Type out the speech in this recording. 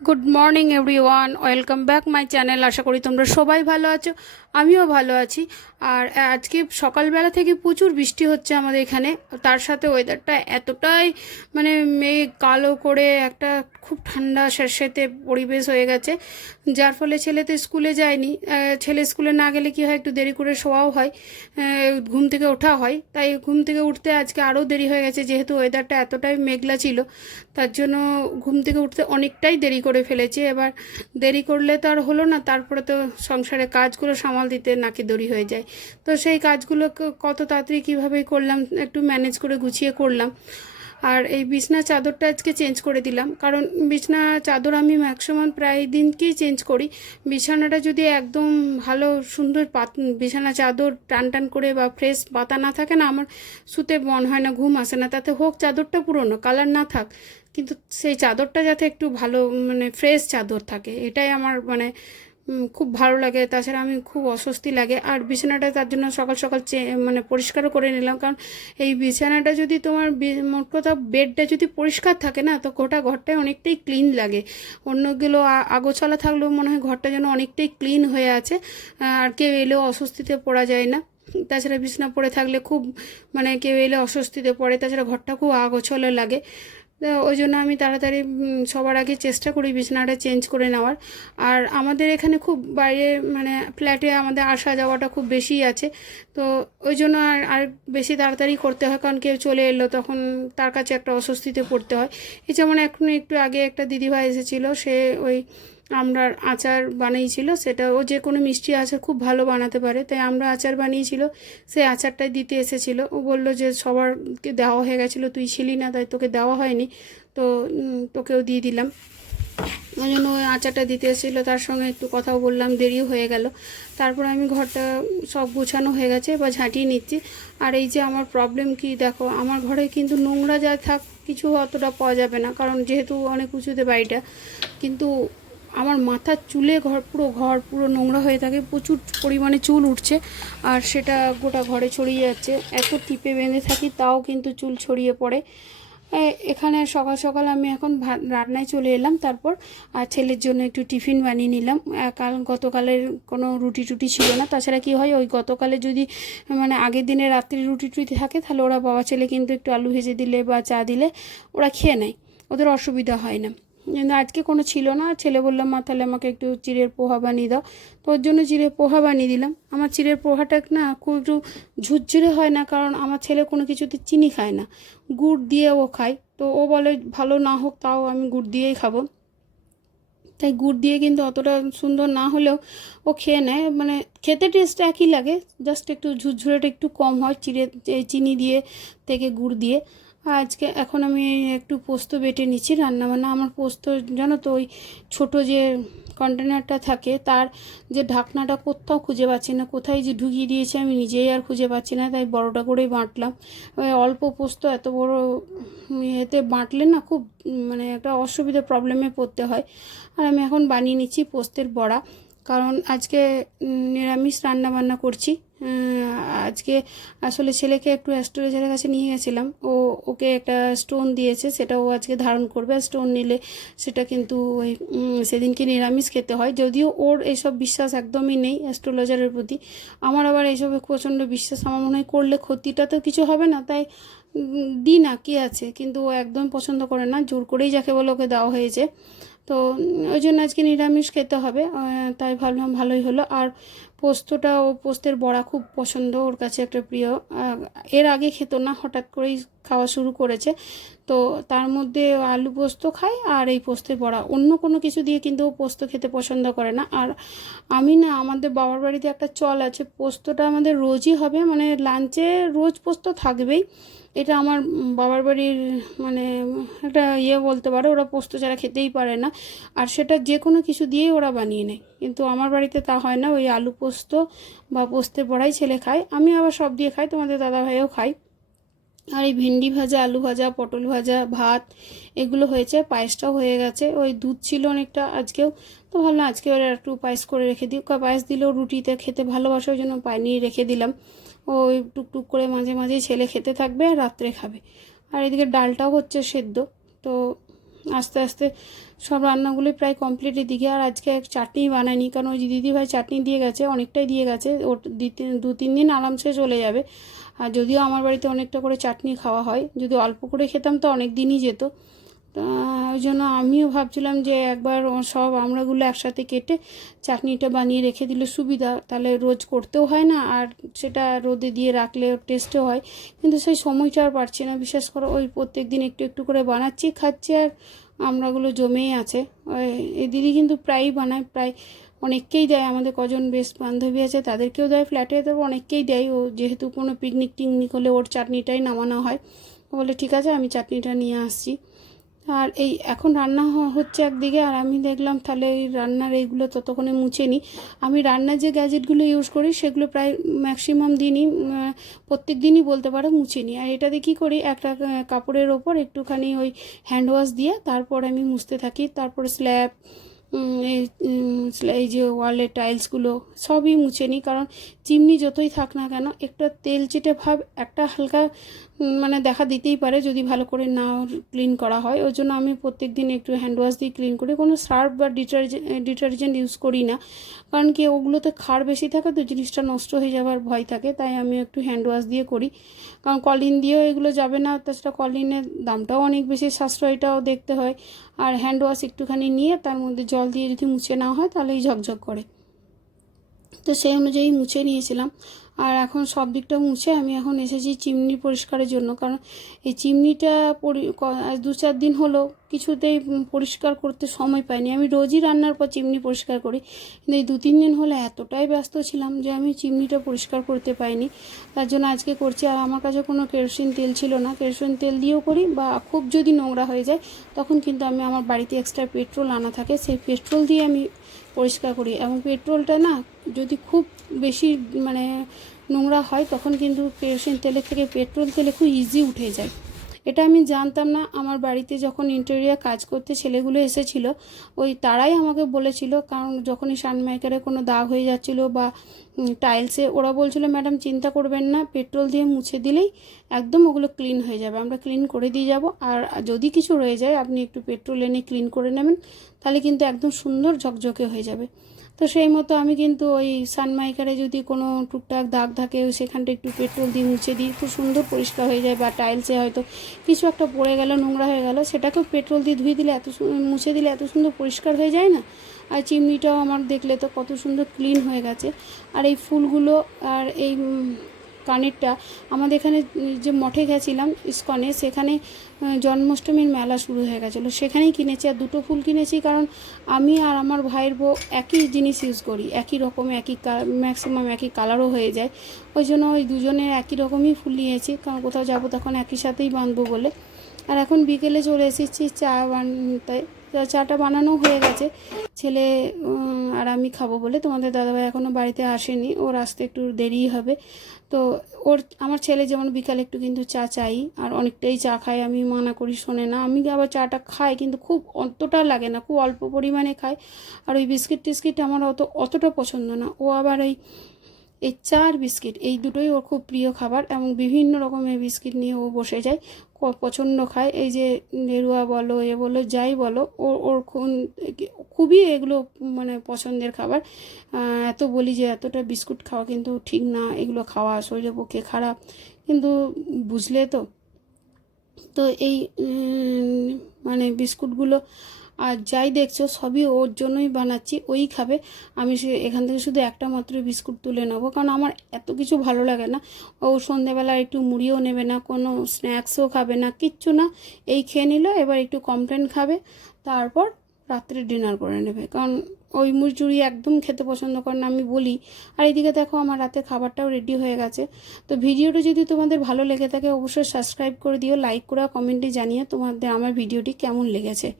Good morning everyone, welcome back my channel. আশা করি তোমরা সবাই ভালো আছো, আমিও ভালো আছি। আর আজকে সকালবেলা থেকে প্রচুর বৃষ্টি হচ্ছে আমাদের এখানে। তার সাথে ওয়েদারটা এতটাই মানে মেঘ কালো করে একটা খুব ঠান্ডা স্যাঁতস্যাঁতে পরিবেশ হয়ে গেছে, যার ফলে ছেলে তো স্কুলে যায়নি। ছেলে স্কুলে না গেলে কি হয়, একটু দেরি করে শোয়াও হয়, ঘুম থেকে ওঠা হয়। তাই ঘুম থেকে উঠতে আজকে আরও দেরি হয়ে গেছে, যেহেতু ওয়েদারটা এতটাই মেঘলা ছিল। তার জন্য ঘুম থেকে উঠতে অনেকটাই দেরি করে ফেলেছি। এবার দেরি করলে তো আর হলো না, তারপরে তো সংসারে কাজগুলো সামাল দিতে নাকি দড়ি হয়ে যায়। তো সেই কাজগুলো কত তাড়াতাড়ি কীভাবে করলাম, একটু ম্যানেজ করে গুছিয়ে করলাম। আর এই বিছনা চাদরটা আজকে চেঞ্জ করে দিলাম, কারণ বিছনা চাদর আমি ম্যাক্সিমাম প্রায় দিনকেই চেঞ্জ করি। বিছানাটা যদি একদম ভালো সুন্দর বিছানা চাদর টান টান করে বা ফ্রেশ পাতা না থাকে না, আমার শুতে মন হয় না, ঘুম আসে না। তাতে হোক চাদরটা পুরনো, কালার না থাক, কিন্তু সেই চাদরটা যাতে একটু ভালো মানে ফ্রেশ চাদর থাকে, এটাই আমার মানে খুব ভালো লাগে। তাছাড়া আমি খুব অস্বস্তি লাগে। আর বিছানাটা তার জন্য সকাল সকাল মানে পরিষ্কারও করে নিলাম, কারণ এই বিছানাটা যদি তোমার মোট কথা বেডটা যদি পরিষ্কার থাকে না, তো গোটা ঘরটায় অনেকটাই ক্লিন লাগে। অন্যগুলো আগোছালা থাকলেও মনে হয় ঘরটা যেন অনেকটাই ক্লিন হয়ে আছে, আর কেউ এলেও অস্বস্তিতে পড়া যায় না। তাছাড়া বিছানা পড়ে থাকলে খুব মানে কেউ এলে অস্বস্তিতে পড়ে, তাছাড়া ঘরটা খুব আগোছালো লাগে। তো ওই জন্য আমি তাড়াতাড়ি সবার আগে চেষ্টা করি বিছানাটা চেঞ্জ করে নেওয়ার। আর আমাদের এখানে খুব বাইরে মানে ফ্ল্যাটে আমাদের আসা যাওয়াটা খুব বেশি আছে, তো ওই জন্য আর বেশি তাড়াতাড়ি করতে হয়, কারণ কেউ চলে এলো তখন তার কাছে একটা অস্বস্তিতে পড়তে হয়। এই যেমন এখন একটু আগে একটা দিদিভাই এসেছিলো, সে ওই আমরার আচার বানিয়েছিল। সেটা ও যে কোনো মিষ্টি আচার খুব ভালো বানাতে পারে, তাই আমরা আচার বানিয়েছিল, সেই আচারটাই দিতে এসেছিলো। ও বললো যে সবারকে দেওয়া হয়ে গেছিলো, তুই ছিলি না তাই তোকে দেওয়া হয়নি, তো তোকেও দিয়ে দিলাম। ওই জন্য ওই আচারটা দিতে এসেছিলো, তার সঙ্গে একটু কথাও বললাম, দেরিও হয়ে গেল। তারপর আমি ঘরটা সব গুছানো হয়ে গেছে, এবার ঝাঁটিয়ে নিচ্ছি। আর এই যে আমার প্রবলেম কি দেখো, আমার ঘরে কিন্তু নোংরা যা থাক কিছু অতটা পাওয়া যাবে না, কারণ যেহেতু অনেক উঁচুতে বাড়িটা। কিন্তু আমার মাথার চুলে ঘর পুরো নোংরা হয়ে থাকে, প্রচুর পরিমাণে চুল উঠছে, আর সেটা গোটা ঘরে ছড়িয়ে যাচ্ছে। এত টিপে বেঁধে থাকি তাও কিন্তু চুল ছড়িয়ে পড়ে। এখানে সকাল সকাল আমি এখন রান্নায় চলে এলাম। তারপর আর ছেলের জন্য একটু টিফিন বানিয়ে নিলাম। গতকালের কোনো রুটি টুটি ছিল না। তাছাড়া কি হয়, ওই গতকালে যদি মানে আগের দিনে রাত্রি রুটি টুটি থাকে, তাহলে ওরা বাবা ছেলে কিন্তু একটু আলু ভেজে দিলে বা চা দিলে ওরা খেয়ে নেয়, ওদের অসুবিধা হয় না। কিন্তু আজকে কোনো ছিল না। ছেলে বললাম, মা তাহলে আমাকে একটু চিড়ের পোহা বানিয়ে দাও, তো ওর জন্য চিড়ের পোহা বানিয়ে দিলাম। আমার চিড়ের পোহাটা না খুব একটু ঝুরঝুরে হয় না, কারণ আমার ছেলে কোনো কিছুতে চিনি খায় না, গুড় দিয়ে ও খায়। তো ও বলে ভালো না হোক তাও আমি গুড় দিয়েই খাবো, তাই গুড় দিয়ে কিন্তু অতটা সুন্দর না হলেও ও খেয়ে নেয়। মানে খেতে টেস্ট একই লাগে, জাস্ট একটু ঝুরঝুরেটা একটু কম হয় চিনি দিয়ে থেকে গুড় দিয়ে। আজকে এখন আমি একটু পোস্ত বেটে নিচ্ছি রান্নাবান্না। আমার পোস্ত জানো তো, ওই ছোটো যে কন্টেনারটা থাকে তার যে ঢাকনাটা কোথাও খুঁজে পাচ্ছি না, কোথায় যে ঢুকিয়ে দিয়েছে আমি নিজেই আর খুঁজে পাচ্ছি না, তাই বড়টা করেই বাটলাম। অল্প পোস্ত এত বড় এতে বাটলে না খুব মানে একটা অসুবিধা প্রবলেমে পড়তে হয়। আর আমি এখন বানিয়ে নিচ্ছি পোস্তের বড়া, কারণ আজকে নিরামিষ রান্না বান্না করছি। আজকে আসলে ছেলেকে একটু অ্যাস্ট্রোলজারের কাছে নিয়ে গেছিলাম, ওকে একটা স্টোন দিয়েছে, সেটা ও আজকে ধারণ করবে। স্টোন নিলে সেটা কিন্তু ওই সেদিনকে নিরামিষ খেতে হয়, যদিও ওর এইসব বিশ্বাস একদমই নেই অ্যাস্ট্রোলজারের প্রতি। আমার আবার এইসবে প্রচণ্ড বিশ্বাস। আমার মনে হয় করলে ক্ষতিটা তো কিছু হবে না, তাই দিই না, কী আছে। কিন্তু ও একদম পছন্দ করে না, জোর করেই যাকে বলে ওকে দেওয়া হয়েছে। তো ওই জন্য আজকে নিরামিষ খেতে হবে, তাই ভাবলাম ভালোই হলো। আর পোস্তের বড়া খুব পছন্দ, ওর কাছে একটা প্রিয়। এর আগে খেত না, হঠাৎ করেই খাওয়া শুরু করেছে। তো তার মধ্যে আলু পোস্ত খায় আর এই পোস্তের বড়া, অন্য কোনো কিছু দিয়ে কিন্তু ও পোস্ত খেতে পছন্দ করে না। আর আমি না, আমাদের বাবার বাড়িতে একটা চল আছে, পোস্তটা আমাদের রোজই হবে, মানে লাঞ্চে রোজ পোস্ত থাকবেই। এটা আমার বাবার বাড়ির মানে একটা বলতে পারো, ওরা পোস্ত ছাড়া খেতেই পারে না। আর সেটা যে কোনো কিছু দিয়েই ওরা বানিয়ে নেয়, কিন্তু আমার বাড়িতে তা হয় না। ওই আলু পোস্ত বা পোস্তের বড়াই ছেলে খায়, আমি আবার সব দিয়ে খাই, তোমাদের দাদাভাইও খাই। আর এই ভেন্ডি ভাজা, আলু ভাজা, পটল ভাজা, ভাত এগুলো হয়েছে। পায়েসটাও হয়ে গেছে, ওই দুধ ছিল অনেকটা আজকেও, তো ভাবলাম আজকে ওরা একটু পায়েস করে রেখে দিই। পায়েস দিলেও রুটিতে খেতে ভালোবাসে, ওই জন্য বানিয়ে রেখে দিলাম। ওই টুকটুক করে মাঝে মাঝে ছেলে খেতে থাকবে আর রাত্রে খাবে। আর এদিকে ডালটাও হচ্ছে সেদ্ধ। তো আস্তে আস্তে সব রান্নাগুলোই প্রায় কমপ্লিটের দিকে। আর আজকে এক চাটনি বানাইনি, কারণ ওই দিদিভাই চাটনি দিয়ে গেছে, অনেকটাই দিয়ে গেছে, ওর 2-3 দিন আরামসে চলে যাবে। আর যদিও আমার বাড়িতে অনেকটা করে চাটনি খাওয়া হয়, যদি অল্প করে খেতাম তো অনেক দিনই যেত। ওই জন্য আমিও ভাবছিলাম যে একবার সব আমড়াগুলো একসাথে কেটে চাটনিটা বানিয়ে রেখে দিলে সুবিধা, তাহলে রোজ করতেও হয় না, আর সেটা রোদে দিয়ে রাখলে টেস্টও হয়। কিন্তু সেই সময়টা আর পারছি না, বিশেষ করে ওই প্রত্যেক দিন একটু একটু করে বানাচ্ছি, খাচ্ছি, আর আমড়াগুলো জমেই আছে। এই দিদি কিন্তু প্রায়ই বানায়, প্রায় অনেককেই দেয়, আমাদের কজন বেশ বান্ধবী আছে তাদেরকেও দেয়, ফ্ল্যাটে তো অনেককেই দেয়। ও যেহেতু কোনো পিকনিক টিকনিক হলে ওর চাটনিটাই নামানো হয়, বলে ঠিক আছে আমি চাটনিটা নিয়ে আসছি। আর এই এখন রান্না হচ্ছে একদিকে, আর আমি দেখলাম তাহলে এই রান্নার এইগুলো ততক্ষণে মুছে নিই। আমি রান্নার যে গ্যাজেটগুলো ইউজ করি সেগুলো প্রায় ম্যাক্সিমাম দিনই, প্রত্যেক দিনই বলতে পারো মুছে নিই। আর এটাতে কী করি, একটা কাপড়ের ওপর একটুখানি ওই হ্যান্ড ওয়াশ দিয়ে তারপর আমি মুছতে থাকি। তারপর স্ল্যাব, এই যে ওয়ালের টাইলসগুলো সবই মুছে নিই, কারণ চিমনি যতই থাক না কেন একটা তেল চেটে ভাব একটা হালকা মানে দেখা দিতেই পারে যদি ভালো করে না ক্লিন করা হয়। ওই জন্য আমি প্রত্যেক দিন একটু হ্যান্ড ওয়াশ দিয়ে ক্লিন করি, কোনো সার্ফ বা ডিটারজেন্ট ইউজ করি না, কারণ কি ওগুলোতে ক্ষার বেশি থাকে তো জিনিসটা নষ্ট হয়ে যাওয়ার ভয় থাকে, তাই আমি একটু হ্যান্ড ওয়াশ দিয়ে করি। কারণ কলিন দিয়েও এগুলো যাবে না, তাছাড়া কলিনের দামটাও অনেক বেশি, সাশ্রয়টাও দেখতে হয়। আর হ্যান্ড ওয়াশ একটুখানি নিয়ে তার মধ্যে জল দিয়ে যদি মুছে না হয় তাহলেই ঝকঝক করে, তো সেই অনুযায়ী মুছে নিয়েছিলাম। আর এখন সব দিকটা মুছে আমি এখন এসেছি চিমনি পরিষ্কারের জন্য, কারণ এই চিমনিটা 2-4 দিন হলো কিছুতেই পরিষ্কার করতে সময় পাইনি। আমি রোজই রান্নার পর চিমনি পরিষ্কার করি, কিন্তু এই 2-3 দিন হলে এতটাই ব্যস্ত ছিলাম যে আমি চিমনিটা পরিষ্কার করতে পাইনি, তার জন্য আজকে করছি। আর আমার কাছে কোনো কেরোসিন তেল ছিল না, কেরোসিন তেল দিয়েও করি, বা খুব যদি নোংরা হয়ে যায় তখন কিন্তু আমি আমার বাড়িতে এক্সট্রা পেট্রোল আনা থাকে, সেই পেট্রোল দিয়ে আমি পরিষ্কার করি। এবং পেট্রোলটা না যদি খুব বেশি মানে নোংরা হয় তখন কিন্তু কেরোসিন তেলের থেকে পেট্রোল তেলে খুব ইজি উঠে যায়। এটা আমি জানতাম না, আমার বাড়িতে যখন ইন্টেরিয়ার কাজ করতে ছেলেগুলো এসেছিলো ওই তারাই আমাকে বলেছিল, কারণ যখনই সানমাইকারে কোনো দাগ হয়ে যাচ্ছিলো বা টাইলসে, ওরা বলছিল ম্যাডাম চিন্তা করবেন না, পেট্রোল দিয়ে মুছে দিলেই একদম ওগুলো ক্লিন হয়ে যাবে, আমরা ক্লিন করে দিয়ে যাব। আর যদি কিছু রয়ে যায় আপনি একটু পেট্রোল এনে ক্লিন করে নেবেন, তাহলে কিন্তু একদম সুন্দর ঝকঝকে হয়ে যাবে। তো সেই মতো আমি কিন্তু ওই সানমাইকারে যদি কোনো টুকটাক দাগ থাকে সেখানটা একটু পেট্রোল দিয়ে মুছে দিই, খুব সুন্দর পরিষ্কার হয়ে যায়। বা টাইলসে হয়তো কিছু একটা পড়ে গেল, নোংরা হয়ে গেল, সেটাকেও পেট্রোল দিয়ে ধুয়ে দিলে মুছে দিলে এত সুন্দর পরিষ্কার হয়ে যায় না। আর চিমনিটাও আমার দেখলে তো কত সুন্দর ক্লিন হয়ে গেছে। আর এই ফুলগুলো আর এই কানেরটা আমাদের এখানে যে মঠে গেছিলাম ইস্কনে, সেখানে জন্মাষ্টমীর মেলা শুরু হয়ে গেছিলো, সেখানেই কিনেছি। আর 2টো ফুল কিনেছি, কারণ আমি আর আমার ভাইয়ের বউ একই জিনিস ইউজ করি, একই রকম, ম্যাক্সিমাম একই কালারও হয়ে যায়, ওই জন্য ওই দুজনের একই রকমই ফুল নিয়েছি, কারণ কোথাও যাবো তখন একই সাথেই বাঁধবো বলে। আর এখন বিকেলে চলে এসেছি চা বানাতে, চাটা বানানো হয়ে গেছে, ছেলে আর আমি খাবো বলে। তোমাদের দাদাভাই এখনও বাড়িতে আসেনি, ওর আসতে একটু দেরিই হবে। তো আমার ছেলে যেমন বিকালে একটু কিন্তু চা চাই, আর অনেকটাই চা খায়, আমি মানা করি শোনে না। আমি আবার চাটা খাই কিন্তু খুব অতটা লাগে না, খুব অল্প পরিমাণে খাই। আর ওই বিস্কিট টিস্কিট আমার অতটা পছন্দ না। ও আবার এই চা আর বিস্কিট এই দুটোই ওর খুব প্রিয় খাবার, এবং বিভিন্ন রকমের বিস্কিট নিয়ে ও বসে যায়, প্রচণ্ড খায়। এই যে নেরুয়া বলো বলো যাই বলো, ওর খুবই এগুলো মানে পছন্দের খাবার। এত বলি যে এতটা বিস্কুট খাওয়া কিন্তু ঠিক না, এগুলো খাওয়া শরীরের পক্ষে খারাপ, কিন্তু বুঝলে তো। তো এই মানে বিস্কুটগুলো আর যাই দেখছো সবই ওর জন্যই বানাচ্ছি, ওই খাবে। আমি এখান থেকে শুধু একটা মাত্র বিস্কুট তুলে নেবো, কারণ আমার এত কিছু ভালো লাগে না। ও সন্ধেবেলা একটু মুড়িও নেবে না, কোনো স্ন্যাক্সও খাবে না, কিচ্ছু না। এই খেয়ে নিল, এবার একটু কমপ্লেন খাবে, তারপর রাত্রে ডিনার করে নেবে, কারণ ওই মুড়ি একদম খেতে পছন্দ করে না, আমি বলি। আর এইদিকে দেখো আমার রাতে খাবারটাও রেডি হয়ে গেছে। তো ভিডিওটা যদি তোমাদের ভালো লেগে থাকে অবশ্যই সাবস্ক্রাইব করে দিও, লাইক করে কমেন্টে জানিয়ে তোমাদের আমার ভিডিওটি কেমন লেগেছে।